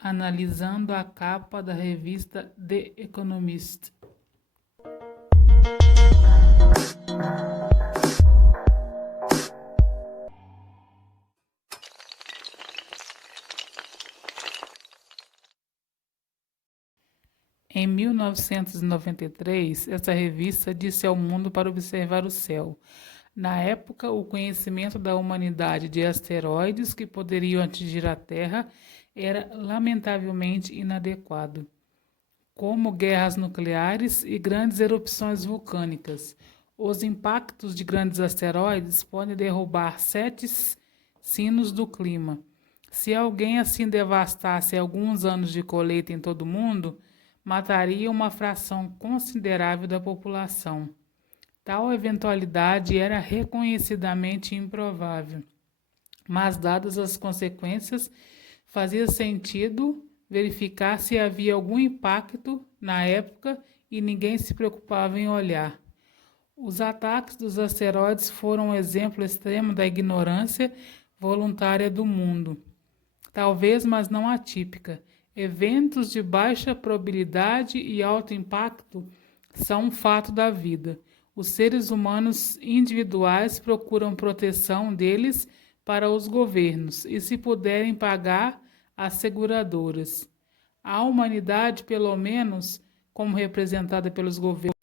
analisando a capa da revista The Economist. Em 1993, essa revista disse ao mundo para observar o céu. Na época, o conhecimento da humanidade de asteroides que poderiam atingir a Terra era lamentavelmente inadequado, como guerras nucleares e grandes erupções vulcânicas. Os impactos de grandes asteroides podem derrubar 7 sinos do clima. Se alguém assim devastasse alguns anos de colheita em todo o mundo, mataria uma fração considerável da população. Tal eventualidade era reconhecidamente improvável, mas, dadas as consequências, fazia sentido verificar se havia algum impacto na época e ninguém se preocupava em olhar. Os ataques dos asteroides foram um exemplo extremo da ignorância voluntária do mundo. Talvez, mas não atípica. Eventos de baixa probabilidade e alto impacto são um fato da vida. Os seres humanos individuais procuram proteção deles para os governos e, se puderem, pagar as seguradoras. A humanidade, pelo menos, como representada pelos governos,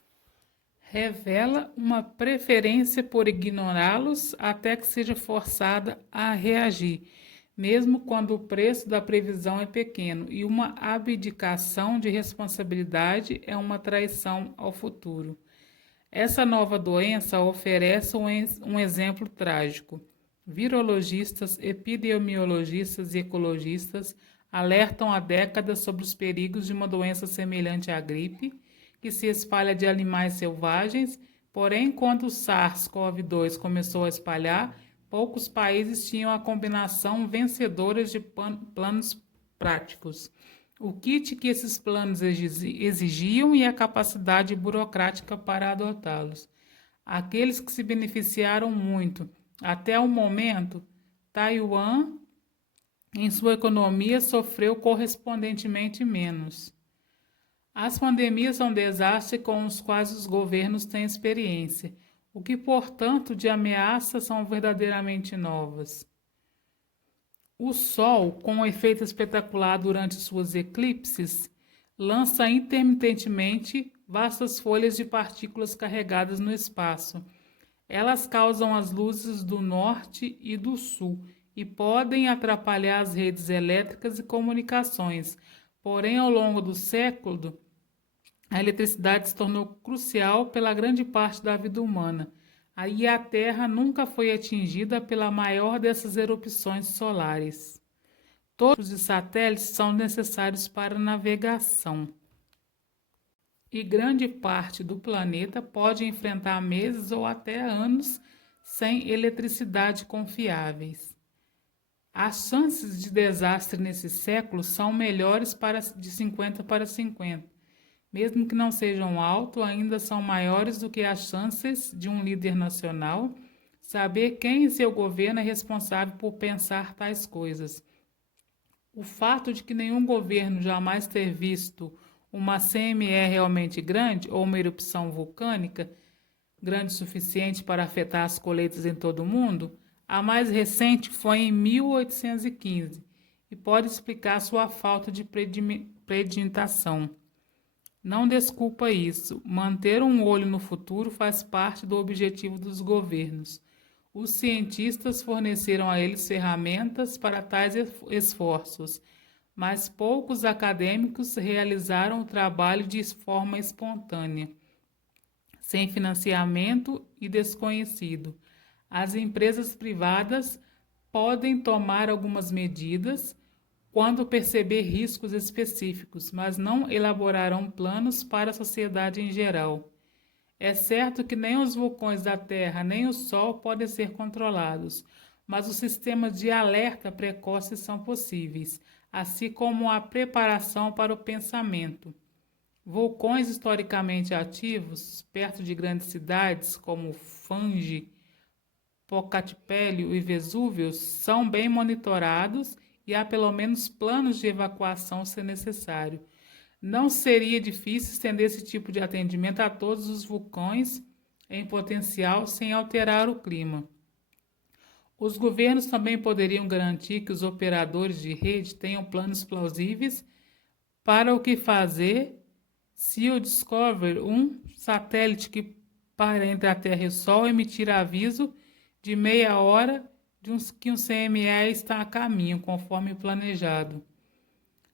revela uma preferência por ignorá-los até que seja forçada a reagir, mesmo quando o preço da previsão é pequeno, e uma abdicação de responsabilidade é uma traição ao futuro. Essa nova doença oferece um exemplo trágico. Virologistas, epidemiologistas e ecologistas alertam há décadas sobre os perigos de uma doença semelhante à gripe, que se espalha de animais selvagens, porém, quando o SARS-CoV-2 começou a espalhar, poucos países tinham a combinação vencedora de planos práticos, o kit que esses planos exigiam e a capacidade burocrática para adotá-los. Aqueles que se beneficiaram muito, até o momento, Taiwan, em sua economia, sofreu correspondentemente menos. As pandemias são desastres com os quais os governos têm experiência. O que, portanto, de ameaças são verdadeiramente novas? O Sol, com um efeito espetacular durante suas eclipses, lança intermitentemente vastas folhas de partículas carregadas no espaço. Elas causam as luzes do norte e do sul e podem atrapalhar as redes elétricas e comunicações. Porém, ao longo do século, a eletricidade se tornou crucial pela grande parte da vida humana. Aí a Terra nunca foi atingida pela maior dessas erupções solares. Todos os satélites são necessários para navegação. E grande parte do planeta pode enfrentar meses ou até anos sem eletricidade confiáveis. As chances de desastre nesse século são melhores de 50 para 50. Mesmo que não sejam altos, ainda são maiores do que as chances de um líder nacional saber quem em seu governo é responsável por pensar tais coisas. O fato de que nenhum governo jamais ter visto uma CME realmente grande ou uma erupção vulcânica grande o suficiente para afetar as colheitas em todo o mundo, a mais recente foi em 1815 e pode explicar sua falta de predimentação. Não desculpa isso. Manter um olho no futuro faz parte do objetivo dos governos. Os cientistas forneceram a eles ferramentas para tais esforços, mas poucos acadêmicos realizaram o trabalho de forma espontânea, sem financiamento e desconhecido. As empresas privadas podem tomar algumas medidas quando perceber riscos específicos, mas não elaborarão planos para a sociedade em geral. É certo que nem os vulcões da Terra nem o Sol podem ser controlados, mas os sistemas de alerta precoce são possíveis, assim como a preparação para o pensamento. Vulcões historicamente ativos, perto de grandes cidades como Fange, Popocatépetl e Vesúvio, são bem monitorados e há pelo menos planos de evacuação se necessário. Não seria difícil estender esse tipo de atendimento a todos os vulcões em potencial sem alterar o clima. Os governos também poderiam garantir que os operadores de rede tenham planos plausíveis para o que fazer se o Discovery, um satélite que para entre a Terra e o Sol, emitir aviso de meia hora que um CME está a caminho, conforme planejado.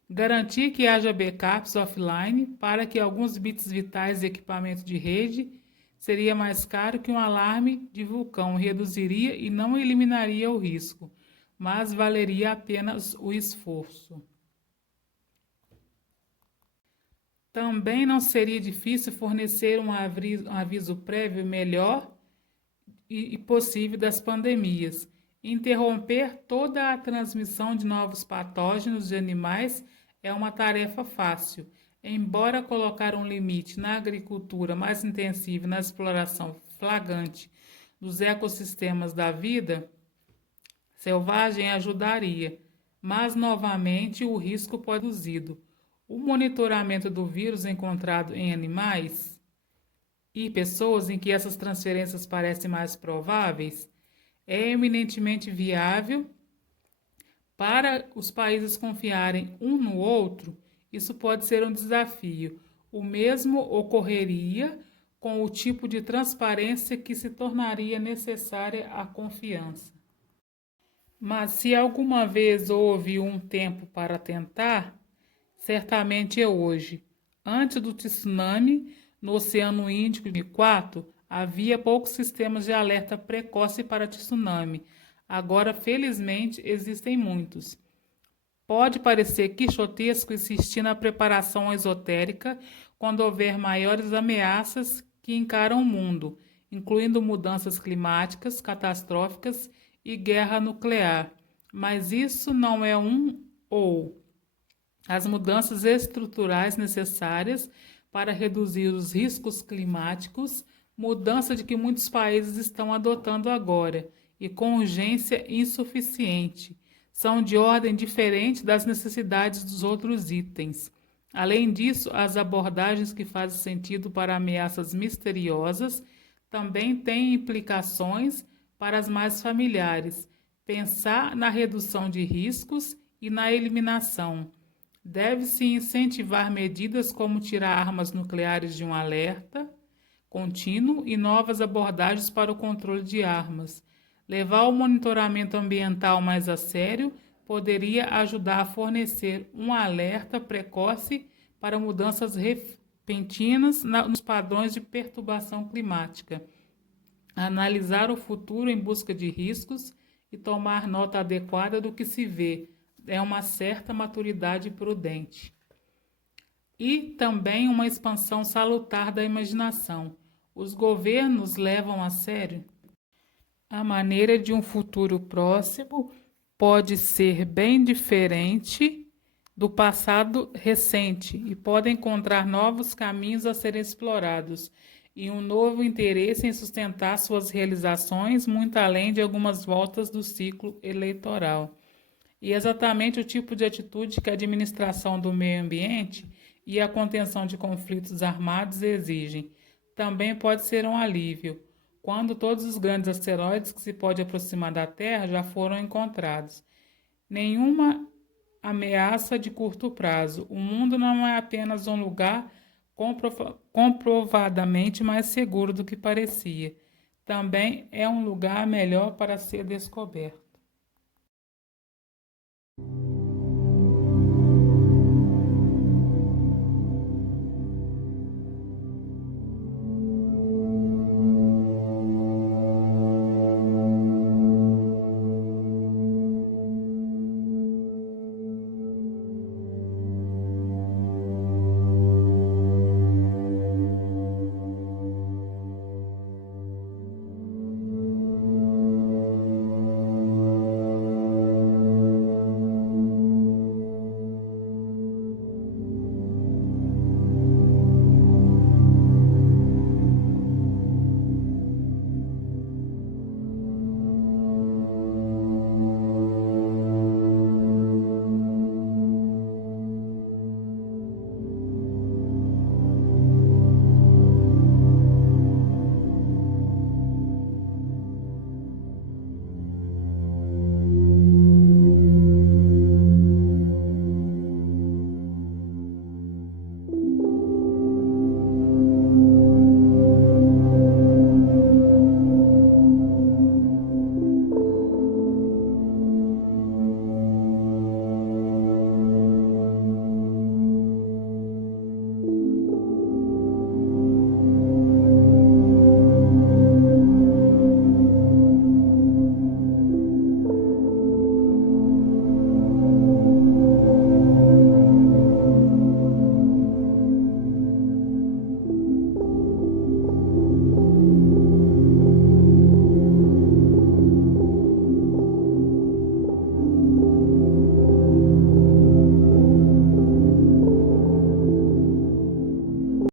Garantir que haja backups offline para que alguns bits vitais de equipamento de rede seria mais caro que um alarme de vulcão, reduziria e não eliminaria o risco, mas valeria apenas o esforço. Também não seria difícil fornecer um aviso prévio melhor e possível das pandemias. Interromper toda a transmissão de novos patógenos de animais é uma tarefa fácil. Embora colocar um limite na agricultura mais intensiva e na exploração flagrante dos ecossistemas da vida selvagem ajudaria, mas novamente o risco pode ser reduzido. O monitoramento do vírus encontrado em animais e pessoas em que essas transferências parecem mais prováveis é eminentemente viável. Para os países confiarem um no outro, isso pode ser um desafio. O mesmo ocorreria com o tipo de transparência que se tornaria necessária à confiança. Mas se alguma vez houve um tempo para tentar, certamente é hoje. Antes do tsunami, no Oceano Índico de 2004, havia poucos sistemas de alerta precoce para tsunami. Agora, felizmente, existem muitos. Pode parecer quixotesco insistir na preparação esotérica quando houver maiores ameaças que encaram o mundo, incluindo mudanças climáticas catastróficas e guerra nuclear. Mas isso não é as mudanças estruturais necessárias para reduzir os riscos climáticos, mudança de que muitos países estão adotando agora, e com urgência insuficiente. São de ordem diferente das necessidades dos outros itens. Além disso, as abordagens que fazem sentido para ameaças misteriosas também têm implicações para as mais familiares. Pensar na redução de riscos e na eliminação. Deve-se incentivar medidas como tirar armas nucleares de um alerta contínuo e novas abordagens para o controle de armas. Levar o monitoramento ambiental mais a sério poderia ajudar a fornecer um alerta precoce para mudanças repentinas nos padrões de perturbação climática. Analisar o futuro em busca de riscos e tomar nota adequada do que se vê é uma certa maturidade prudente. E também uma expansão salutar da imaginação. Os governos levam a sério a maneira de um futuro próximo pode ser bem diferente do passado recente e pode encontrar novos caminhos a serem explorados e um novo interesse em sustentar suas realizações muito além de algumas voltas do ciclo eleitoral. E exatamente o tipo de atitude que a administração do meio ambiente e a contenção de conflitos armados exigem. Também pode ser um alívio quando todos os grandes asteroides que se pode aproximar da Terra já foram encontrados. Nenhuma ameaça de curto prazo. O mundo não é apenas um lugar comprovadamente mais seguro do que parecia. Também é um lugar melhor para ser descoberto.